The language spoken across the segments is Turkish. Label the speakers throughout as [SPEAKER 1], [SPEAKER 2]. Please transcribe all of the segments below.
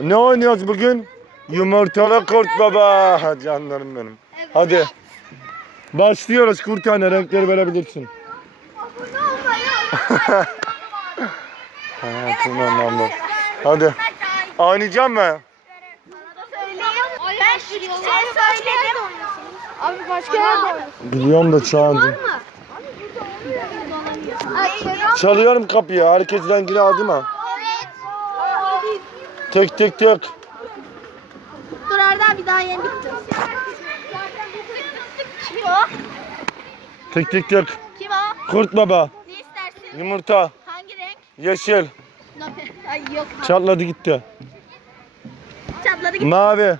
[SPEAKER 1] Ne oynuyoruz bugün? Yumurtalı kurt baba. Canlarım benim. Hadi. Başlıyoruz kurt tane renkleri verebilirsin. ha, tamam, tamam. Hadi. Oynayacağım mı? Biliyorum da çağırdım. Çalıyorum kapıyı. Herkes girer aldı mı? tek tek tek.
[SPEAKER 2] Dur Arda bir daha yendik.
[SPEAKER 1] Kim o? Tek tek tek. Kim o? Kurt baba.
[SPEAKER 2] Ne istersin? Yumurta. Hangi renk?
[SPEAKER 1] Yeşil. Ay yok. Abi. Çatladı gitti.
[SPEAKER 2] Çatladı
[SPEAKER 1] gitti. Mavi.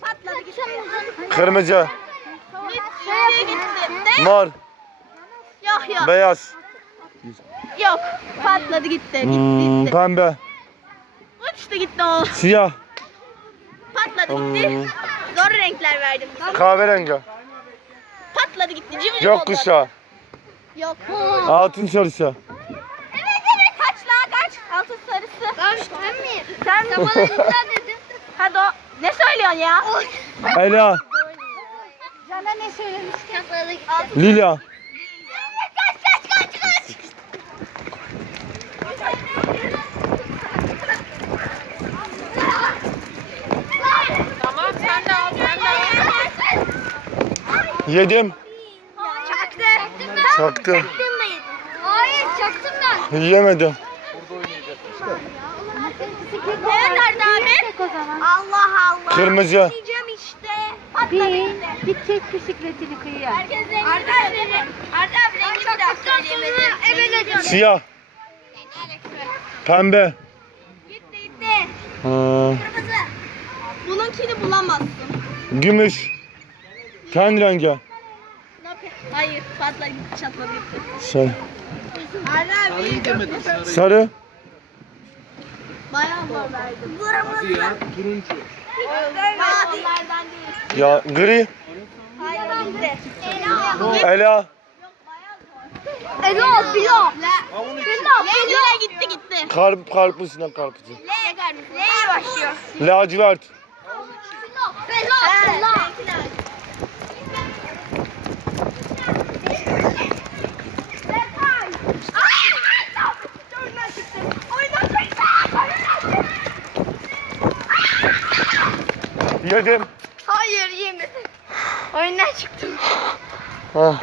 [SPEAKER 1] Patladı gitti. Kırmızı.
[SPEAKER 2] Nereye gitti? Mor. Yok yok. Beyaz. Yok. Patladı gitti. Gitti.
[SPEAKER 1] gitti. Hmm, gitti. Pembe. Uçtu gitti o. Siyah.
[SPEAKER 2] Patladı hmm. gitti. Aman Zor ya. renkler verdim.
[SPEAKER 1] Zaten. Kahverengi.
[SPEAKER 2] Patladı gitti.
[SPEAKER 1] Cimri Yok oldu. kuşağı.
[SPEAKER 2] Yok. Hmm.
[SPEAKER 1] Altın sarısı.
[SPEAKER 2] Evet evet kaç la kaç. Altın sarısı. Kaç, ben işte ben mi? Sen de bana Hadi o. Ne söylüyorsun ya?
[SPEAKER 1] Ela.
[SPEAKER 3] Cana ne söylemiş? Kapalı
[SPEAKER 1] gitti. Lila. Yedim. Çaktı. Çaktı.
[SPEAKER 2] Çaktım mı
[SPEAKER 3] Hayır çaktım
[SPEAKER 1] ben. Yiyemedim. Burada oynayacağız.
[SPEAKER 2] Ne kadar abi? Allah Allah.
[SPEAKER 1] Kırmızı. Yiyeceğim
[SPEAKER 4] işte. Bir, bir tek bisikletini kıyıyor. Herkes Arda
[SPEAKER 2] Arda
[SPEAKER 1] Siyah. Pembe. Gitti gitti.
[SPEAKER 2] Ha. Kırmızı. Bununkini bulamazsın.
[SPEAKER 1] Gümüş. Kendi rengi.
[SPEAKER 2] Hayır, patlayıp çatladı. Sarı. Sarı.
[SPEAKER 1] Sarı. Sarı. Sarı. Bayan var verdi. Ya, o, ya gri. Hayır, Ela. Ela. Ela Ela, Ela,
[SPEAKER 2] Ela, Ela, Ela. La, La, Ela gitti gitti.
[SPEAKER 1] Karp karpuzuna karpuz. L başlıyor. Lacivert. Ela. Ela. Evet, dedim.
[SPEAKER 2] Hayır yemin. Oyuna çıktım. Ah. ah.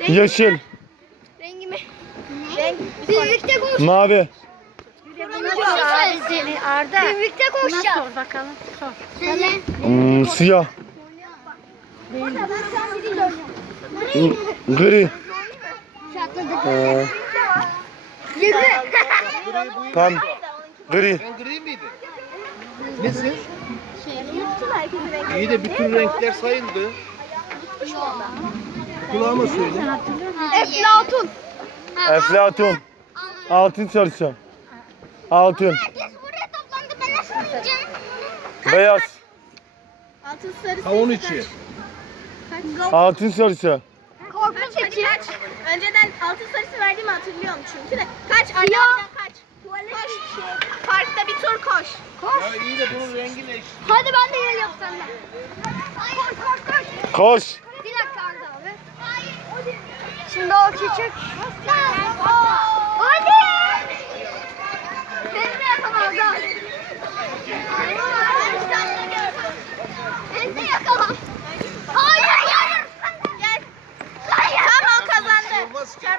[SPEAKER 1] Evet, Yeşil. Rengi mi? Renk. Mavi. Konuşalım Ar seni Arda. Birlikte evet. siyah. D gri. E ben gri. Gri. Pam. Gri. Gri
[SPEAKER 5] İyi de bütün renkler sayıldı. Kulağıma söyle.
[SPEAKER 2] Eflatun.
[SPEAKER 1] Eflatun. Altın çalışacağım. Altın. Beyaz. Altın sarısı. Ha onun içi. Altın sarısı. sarısı. Korku
[SPEAKER 2] çekiyor. Kaç? Önceden altın sarısı verdiğimi hatırlıyorum çünkü de. Kaç? Arda kaç? Tuvalet koş. İçi. Parkta bir tur koş.
[SPEAKER 5] Koş. Ya iyi de bunun rengi ne?
[SPEAKER 2] Hadi ben de yürüyorum senden.
[SPEAKER 1] Koş koş koş. Koş. Bir dakika Arda abi.
[SPEAKER 2] Şimdi o küçük. Nasıl?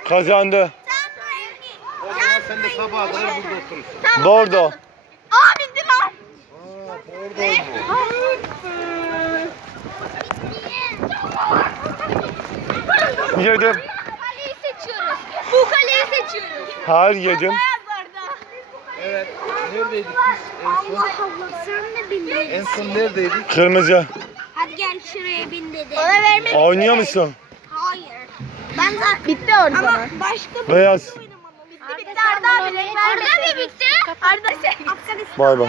[SPEAKER 1] kazandı. Bordo. Abi Yedim. Tamam, kaleyi
[SPEAKER 2] seçiyoruz. Bu kaleyi seçiyoruz.
[SPEAKER 1] Hayır yedim. Evet. Neredeydik Allah Allah sen de bindin. En son neredeydik? Kırmızı.
[SPEAKER 2] Hadi gel şuraya bin dedi. Ona
[SPEAKER 1] vermedik. Oynuyor musun?
[SPEAKER 3] Ben zaten bitti orada. Ama
[SPEAKER 1] başka bir Beyaz. Bitti bitti
[SPEAKER 2] Arda abi. Arda mı bitti? Arda
[SPEAKER 1] şey. Bay bay.